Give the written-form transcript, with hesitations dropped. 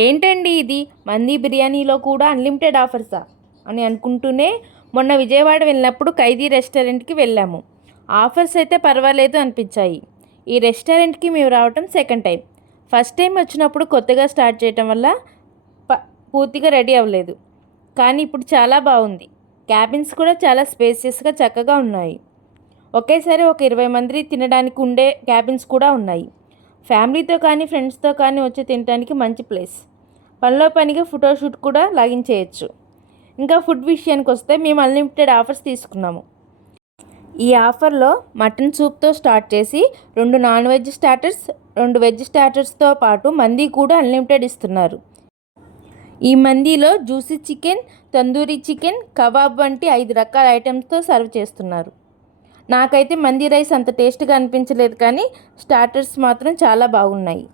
ఏంటండి ఇది, మంది బిర్యానీలో కూడా అన్లిమిటెడ్ ఆఫర్సా అని అనుకుంటూనే మొన్న విజయవాడ వెళ్ళినప్పుడు ఖైదీ రెస్టారెంట్కి వెళ్ళాము. ఆఫర్స్ అయితే పర్వాలేదు అనిపించాయి. ఈ రెస్టారెంట్కి మేము రావటం సెకండ్ టైం. ఫస్ట్ టైం వచ్చినప్పుడు కొత్తగా స్టార్ట్ చేయటం వల్ల పూర్తిగా రెడీ అవ్వలేదు. కానీ ఇప్పుడు చాలా బాగుంది. క్యాబిన్స్ కూడా చాలా స్పేసియస్గా చక్కగా ఉన్నాయి. ఒకేసారి ఒక 20 మంది తినడానికి ఉండే క్యాబిన్స్ కూడా ఉన్నాయి. ఫ్యామిలీతో కానీ ఫ్రెండ్స్తో కానీ వచ్చి తినడానికి మంచి ప్లేస్. పనిలో పనిగా ఫోటోషూట్ కూడా లాగించేయచ్చు. ఇంకా ఫుడ్ విషయానికి వస్తే మేము అన్లిమిటెడ్ ఆఫర్స్ తీసుకున్నాము. ఈ ఆఫర్లో మటన్ సూప్తో స్టార్ట్ చేసి 2 నాన్ వెజ్ స్టార్టర్స్, 2 వెజ్ స్టార్టర్స్తో పాటు మందీ కూడా అన్లిమిటెడ్ ఇస్తున్నారు. ఈ మందీలో juicy chicken, tandoori chicken, kebab వంటి 5 రకాల ఐటమ్స్తో సర్వ్ చేస్తున్నారు. నాకైతే మందీ రైస్ అంత టేస్ట్గా అనిపించలేదు, కానీ స్టార్టర్స్ మాత్రం చాలా బాగున్నాయి.